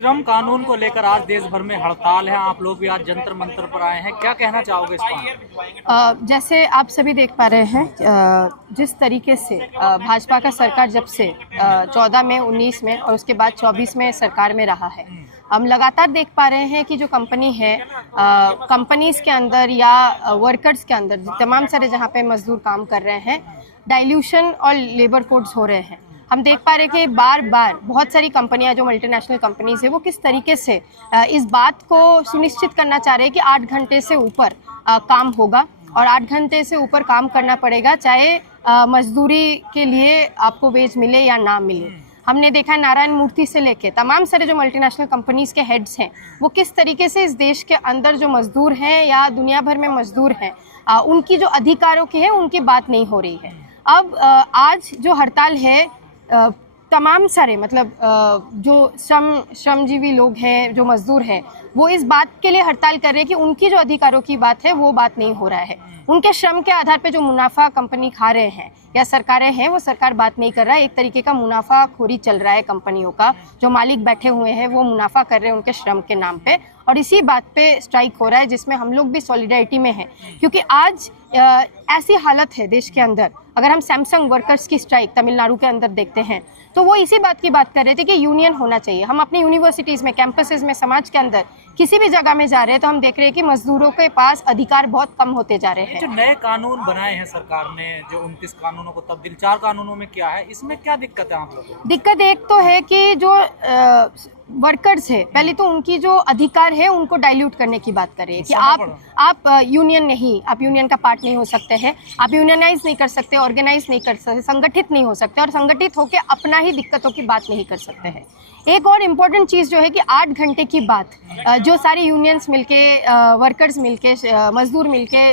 श्रम कानून को लेकर आज देश भर में हड़ताल है। आप लोग भी आज जंतर मंतर पर आए हैं, क्या कहना चाहोगे इस पर? जैसे आप सभी देख पा रहे हैं, जिस तरीके से भाजपा का सरकार जब से 14 में, 19 में और उसके बाद 24 में सरकार में रहा है, हम लगातार देख पा रहे हैं कि जो कंपनी है, कंपनीज के अंदर या वर्कर्स के अंदर तमाम सारे जहाँ पे मजदूर काम कर रहे हैं, डाइल्यूशन और लेबर कोड्स हो रहे हैं। हम देख पा रहे हैं कि बार बार बहुत सारी कंपनियां जो मल्टीनेशनल कंपनीज है वो किस तरीके से इस बात को सुनिश्चित करना चाह रहे हैं कि 8 घंटे से ऊपर काम होगा और 8 घंटे से ऊपर काम करना पड़ेगा, चाहे मजदूरी के लिए आपको वेज मिले या ना मिले। हमने देखा है नारायण मूर्ति से लेके तमाम सारे जो मल्टीनेशनल कंपनीज के हेड्स हैं वो किस तरीके से इस देश के अंदर जो मजदूर हैं या दुनिया भर में मजदूर हैं उनकी जो अधिकारों की है उनकी बात नहीं हो रही है। अब आज जो हड़ताल है, तमाम सारे मतलब जो श्रमजीवी लोग हैं, जो मजदूर हैं, वो इस बात के लिए हड़ताल कर रहे हैं कि उनकी जो अधिकारों की बात है वो बात नहीं हो रहा है। उनके श्रम के आधार पे जो मुनाफा कंपनी खा रहे हैं या सरकारें हैं वो सरकार बात नहीं कर रहा है। एक तरीके का मुनाफाखोरी चल रहा है कंपनियों का, जो मालिक बैठे हुए हैं वो मुनाफा कर रहे हैं उनके श्रम के नाम पे, और इसी बात पे स्ट्राइक हो रहा है जिसमें हम लोग भी सॉलिडारिटी में हैं। क्योंकि आज ऐसी हालत है देश के अंदर, अगर हम सैमसंग वर्कर्स की स्ट्राइक तमिलनाडु के अंदर देखते हैं तो वो इसी बात की बात कर रहे थे कि यूनियन होना चाहिए। हम अपनी यूनिवर्सिटीज़ में, कैंपसेस में, समाज के अंदर किसी भी जगह में जा रहे हैं तो हम देख रहे हैं कि मजदूरों के पास अधिकार बहुत कम होते जा रहे हैं। जो नए कानून बनाए हैं सरकार ने, जो 29 कानूनों को तब्दील 4 कानूनों में किया है, इसमें क्या दिक्कत है आप लोगों को? दिक्कत एक तो है कि जो वर्कर्स है, पहले तो उनकी जो अधिकार है उनको डाइल्यूट करने की बात करें कि आप यूनियन नहीं, आप यूनियन का पार्ट नहीं हो सकते हैं, आप यूनियनाइज नहीं कर सकते, ऑर्गेनाइज नहीं कर सकते, संगठित नहीं हो सकते और संगठित होकर अपना ही दिक्कतों की बात नहीं कर सकते हैं। एक और इम्पोर्टेंट चीज़ जो है कि 8 घंटे की बात जो सारी यूनियंस मिलके, वर्कर्स मिलके, मजदूर मिलके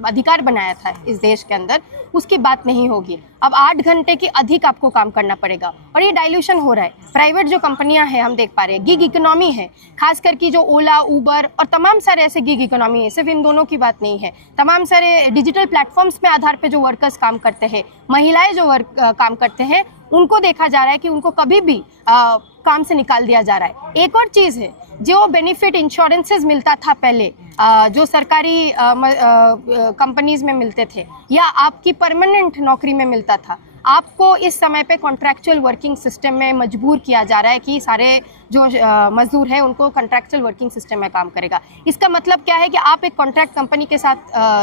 अधिकार बनाया था इस देश के अंदर, उसकी बात नहीं होगी। अब 8 घंटे की अधिक आपको काम करना पड़ेगा और ये डाइल्यूशन हो रहा है। प्राइवेट जो कंपनियां हैं हम देख पा रहे हैं, गिग इकोनॉमी है, खास करके जो ओला, उबर और तमाम सारे ऐसे गिग इकोनॉमी है, सिर्फ इन दोनों की बात नहीं है। तमाम सारे डिजिटल प्लेटफॉर्म्स में आधार पे जो वर्कर्स काम करते हैं, महिलाएं जो काम करते हैं, उनको देखा जा रहा है कि उनको कभी भी काम से निकाल दिया जा रहा है। एक और चीज़ है, जो बेनिफिट इंश्योरेंसेस मिलता था पहले, जो सरकारी कंपनीज में मिलते थे या आपकी परमानेंट नौकरी में मिलता था, आपको इस समय पे कॉन्ट्रैक्चुअल वर्किंग सिस्टम में मजबूर किया जा रहा है कि सारे जो मजदूर हैं उनको कॉन्ट्रैक्चुअल वर्किंग सिस्टम में काम करेगा। इसका मतलब क्या है कि आप एक कॉन्ट्रैक्ट कंपनी के साथ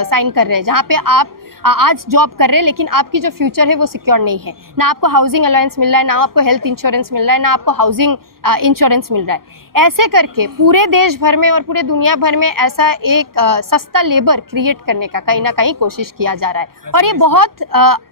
साइन कर रहे हैं जहाँ पे आप आज जॉब कर रहे हैं, लेकिन आपकी जो फ्यूचर है वो सिक्योर नहीं है। ना आपको हाउसिंग अलाउंस मिल रहा है, ना आपको हेल्थ इंश्योरेंस मिल रहा है, ना आपको हाउसिंग इंश्योरेंस मिल रहा है। ऐसे करके पूरे देश भर में और पूरे दुनिया भर में ऐसा एक सस्ता लेबर क्रिएट करने का कहीं ना कहीं कोशिश किया जा रहा है। और ये बहुत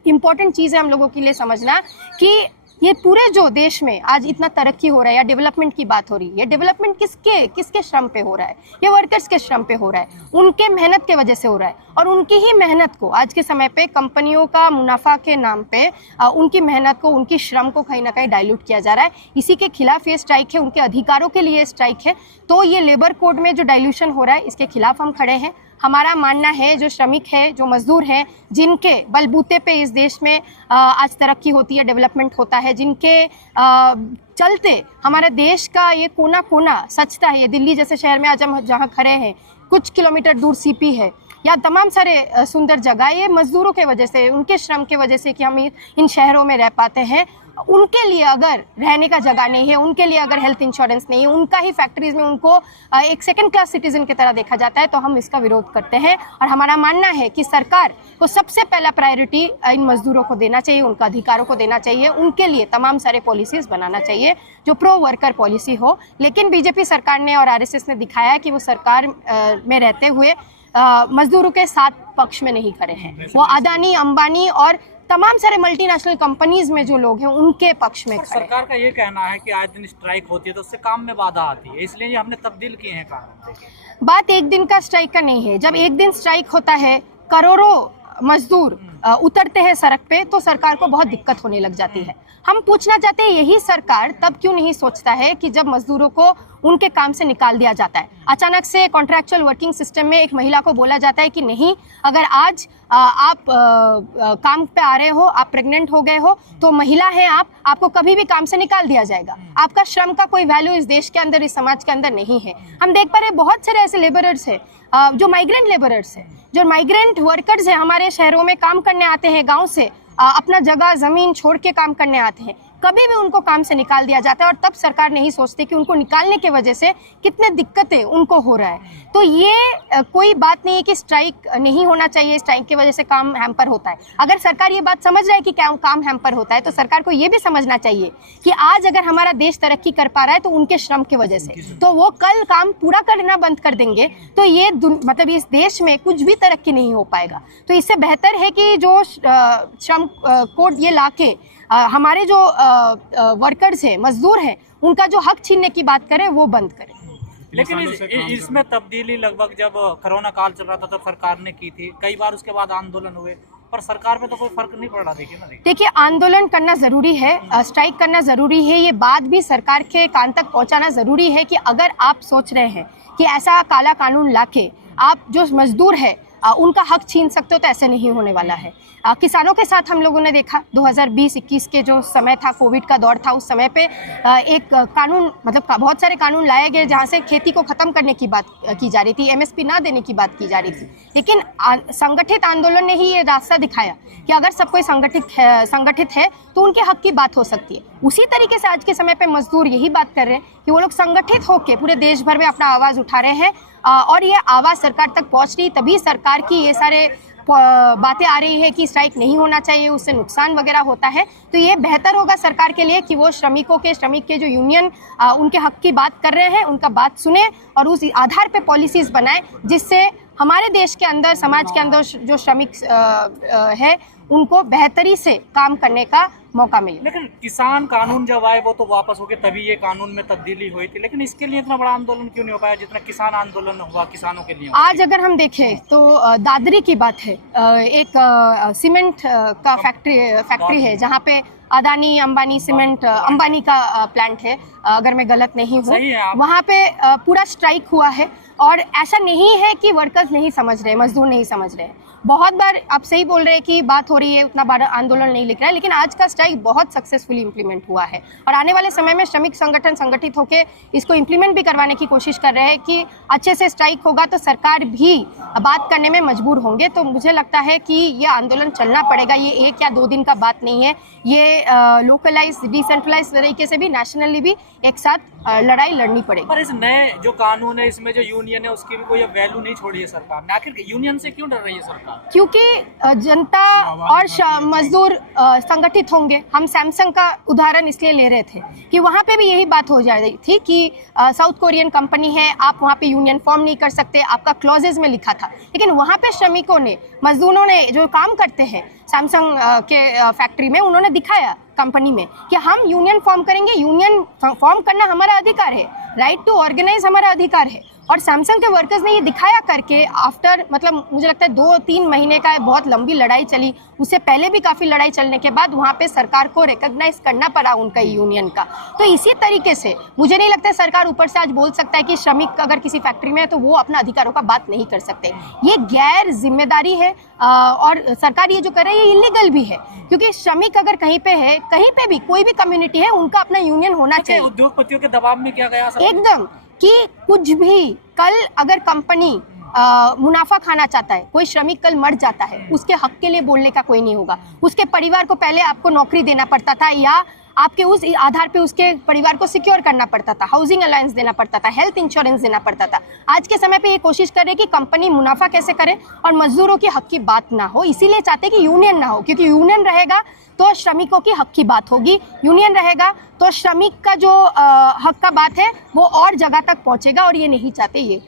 इम्पोर्टेंट चीज़ है हम लोगों के लिए समझना कि ये पूरे जो देश में आज इतना तरक्की हो रहा है या डेवलपमेंट की बात हो रही है, डेवलपमेंट किसके श्रम पे हो रहा है? ये वर्कर्स के श्रम पे हो रहा है, उनके मेहनत के वजह से हो रहा है। और उनकी ही मेहनत को आज के समय पे कंपनियों का मुनाफा के नाम पे उनकी मेहनत को, उनकी श्रम को कहीं ना कहीं डाइल्यूट किया जा रहा है। इसी के खिलाफ ये स्ट्राइक है, उनके अधिकारों के लिए स्ट्राइक है। तो ये लेबर कोड में जो डाइल्यूशन हो रहा है इसके खिलाफ हम खड़े हैं। हमारा मानना है जो श्रमिक है, जो मजदूर हैं, जिनके बलबूते पे इस देश में आज तरक्की होती है, डेवलपमेंट होता है, जिनके चलते हमारे देश का ये कोना कोना सचता है। ये दिल्ली जैसे शहर में आज हम जहाँ खड़े हैं, कुछ किलोमीटर दूर सीपी है या तमाम सारे सुंदर जगह, ये मजदूरों के वजह से, उनके श्रम के वजह से कि हम इन शहरों में रह पाते हैं। उनके लिए अगर रहने का जगह नहीं है, उनके लिए अगर हेल्थ इंश्योरेंस नहीं है, उनका ही फैक्ट्रीज में उनको एक सेकंड क्लास सिटीजन की तरह देखा जाता है, तो हम इसका विरोध करते हैं। और हमारा मानना है कि सरकार को सबसे पहला प्रायोरिटी इन मजदूरों को देना चाहिए, उनका अधिकारों को देना चाहिए, उनके लिए तमाम सारे पॉलिसीज बनाना चाहिए जो प्रो वर्कर पॉलिसी हो। लेकिन बीजेपी सरकार ने और RSS ने दिखाया है कि वो सरकार में रहते हुए मजदूरों के साथ पक्ष में नहीं खड़े हैं। वो अदानी, अंबानी और तमाम सारे मल्टीनेशनल कंपनीज में जो लोग हैं उनके पक्ष में खड़े हैं। सरकार का ये कहना है कि आज दिन स्ट्राइक होती है तो उससे काम में बाधा आती है, इसलिए ये हमने तब्दील किए हैं कानून। बात एक दिन का स्ट्राइक का नहीं है। जब एक दिन स्ट्राइक होता है, करोड़ों मजदूर उतरते हैं सड़क पे तो सरकार को बहुत दिक्कत होने लग जाती है। हम पूछना चाहते हैं यही सरकार तब क्यों नहीं सोचता है कि जब मजदूरों को उनके काम से निकाल दिया जाता है, अचानक से कॉन्ट्रैक्चुअल वर्किंग सिस्टम में एक महिला को बोला जाता है कि नहीं, अगर आज आप काम पे आ रहे हो, आप प्रेग्नेंट हो गए हो तो महिला है आपको कभी भी काम से निकाल दिया जाएगा। आपका श्रम का कोई वैल्यू इस देश के अंदर, इस समाज के अंदर नहीं है। हम देख पा रहे हैं बहुत सारे ऐसे लेबरर्स हैं जो माइग्रेंट लेबरर्स हैं, जो माइग्रेंट वर्कर्स हैं, हमारे शहरों में काम करने आते हैं, गाँव से अपना जगह ज़मीन छोड़ के काम करने आते हैं, कभी भी उनको काम से निकाल दिया जाता है और तब सरकार नहीं सोचती कि उनको निकालने की वजह से कितने दिक्कतें उनको हो रहा है। तो ये कोई बात नहीं है कि स्ट्राइक नहीं होना चाहिए, स्ट्राइक की वजह से काम हैम्पर होता है। अगर सरकार ये बात समझ रहा है कि क्या काम हैम्पर होता है तो सरकार को ये भी समझना चाहिए कि आज अगर हमारा देश तरक्की कर पा रहा है तो उनके श्रम की वजह से, तो वो कल काम पूरा करना बंद कर देंगे तो ये मतलब इस देश में कुछ भी तरक्की नहीं हो पाएगा। तो इससे बेहतर है कि जो श्रम कोड ये लाके हमारे जो वर्कर्स हैं, मजदूर हैं, उनका जो हक छीनने की बात करें वो बंद करें। लेकिन इसमें तब्दीली लगभग जब कोरोना काल चल रहा था तब सरकार ने की थी, कई बार उसके बाद आंदोलन हुए, पर सरकार में तो कोई फर्क नहीं पड़ रहा। देखिए आंदोलन करना जरूरी है, स्ट्राइक करना जरूरी है, ये बात भी सरकार के कान तक पहुंचाना जरूरी है कि अगर आप सोच रहे हैं कि ऐसा काला कानून लाके आप जो मजदूर है उनका हक छीन सकते हो तो ऐसे नहीं होने वाला है। किसानों के साथ हम लोगों ने देखा 2020-21 के जो समय था, कोविड का दौर था, उस समय पे एक कानून मतलब बहुत सारे कानून लाए गए जहाँ से खेती को ख़त्म करने की बात की जा रही थी, MSP ना देने की बात की जा रही थी। लेकिन संगठित आंदोलन ने ही ये रास्ता दिखाया कि अगर सब कोई संगठित है तो उनके हक की बात हो सकती है। उसी तरीके से आज के समय पे मजदूर यही बात कर रहे हैं कि वो लोग संगठित होकर पूरे देश भर में अपना आवाज़ उठा रहे हैं और ये आवाज़ सरकार तक पहुँच रही, तभी सरकार की ये सारे बातें आ रही है कि स्ट्राइक नहीं होना चाहिए, उससे नुकसान वगैरह होता है। तो ये बेहतर होगा सरकार के लिए कि वो श्रमिक के जो यूनियन उनके हक की बात कर रहे हैं उनका बात सुने और उस आधार पे पॉलिसीज बनाए जिससे हमारे देश के अंदर, समाज के अंदर जो श्रमिक है उनको बेहतरी से काम करने का मौका मिले। लेकिन किसान कानून जब आए वो तो वापस हो गए, तभी ये कानून में तब्दीली हुई थी, लेकिन इसके लिए इतना बड़ा आंदोलन क्यों नहीं हो पाया जितना किसान आंदोलन हुआ किसानों के लिए? आज अगर हम देखें तो दादरी की बात है, एक सीमेंट का फैक्ट्री है जहाँ पे अदानी अंबानी सीमेंट अंबानी का प्लांट है, अगर मैं गलत नहीं हूँ, वहाँ पे पूरा स्ट्राइक हुआ है। और ऐसा नहीं है कि वर्कर्स नहीं समझ रहे, मजदूर नहीं समझ रहे। बहुत बार आप सही बोल रहे हैं कि बात हो रही है, उतना बड़ा आंदोलन नहीं लिख रहा है, लेकिन आज का स्ट्राइक बहुत सक्सेसफुली इम्प्लीमेंट हुआ है और आने वाले समय में श्रमिक संगठन संगठित होकर इसको इम्प्लीमेंट भी करवाने की कोशिश कर रहे हैं कि अच्छे से स्ट्राइक होगा तो सरकार भी बात करने में मजबूर होंगे। तो मुझे लगता है कि ये आंदोलन चलना पड़ेगा, ये 1 या 2 दिन का बात नहीं है, ये लोकलाइज डिसेंट्रलाइज तरीके से भी, नेशनली भी एक साथ लड़ाई लड़नी पड़ेगी। पर इस नए जो कानून है इसमें जो यूनियन है उसकी भी कोई वैल्यू नहीं छोड़ी है सरकार ने, आखिर यूनियन से क्यों डर रही है सरकार? क्योंकि जनता और मजदूर संगठित होंगे। हम सैमसंग का उदाहरण इसलिए ले रहे थे कि वहाँ पे भी यही बात हो जा रही थी कि साउथ कोरियन कंपनी है, आप वहाँ पे यूनियन फॉर्म नहीं कर सकते, आपका क्लॉजेज में लिखा था। लेकिन वहाँ पे श्रमिकों ने, मजदूरों ने जो काम करते हैं सैमसंग के फैक्ट्री में, उन्होंने दिखाया कंपनी में कि हम यूनियन फॉर्म करेंगे, यूनियन फॉर्म करना हमारा अधिकार है, राइट टू ऑर्गेनाइज हमारा अधिकार है। और सैमसंग के वर्कर्स ने ये दिखाया करके आफ्टर, मतलब मुझे लगता है 2-3 महीने का बहुत लंबी लड़ाई चली, उससे पहले भी काफ़ी लड़ाई चलने के बाद वहाँ पे सरकार को रिकॉग्नाइज करना पड़ा उनका यूनियन का। तो इसी तरीके से मुझे नहीं लगता सरकार ऊपर से आज बोल सकता है कि श्रमिक अगर किसी फैक्ट्री में है तो वो अपना अधिकारों का बात नहीं कर सकते। ये गैर जिम्मेदारी है और सरकार ये जो कर रही है ये इलीगल भी है, क्योंकि श्रमिक अगर कहीं पे है, कहीं पे भी कोई भी कम्युनिटी है, उनका अपना यूनियन होना चाहिए। उद्योगपतियों के दबाव में क्या गया एकदम कि कुछ भी, कल अगर कंपनी मुनाफा खाना चाहता है, कोई श्रमिक कल मर जाता है, उसके हक के लिए बोलने का कोई नहीं होगा। उसके परिवार को पहले आपको नौकरी देना पड़ता था या आपके उस आधार पे उसके परिवार को सिक्योर करना पड़ता था, हाउसिंग अलायंस देना पड़ता था, हेल्थ इंश्योरेंस देना पड़ता था। आज के समय पे ये कोशिश कर रहे कि कंपनी मुनाफा कैसे करे और मजदूरों की हक की बात ना हो, इसीलिए चाहते कि यूनियन ना हो, क्योंकि यूनियन रहेगा तो श्रमिकों की हक की बात होगी, यूनियन रहेगा तो श्रमिक का जो हक का बात है वो और जगह तक पहुंचेगा और ये नहीं चाहते ये।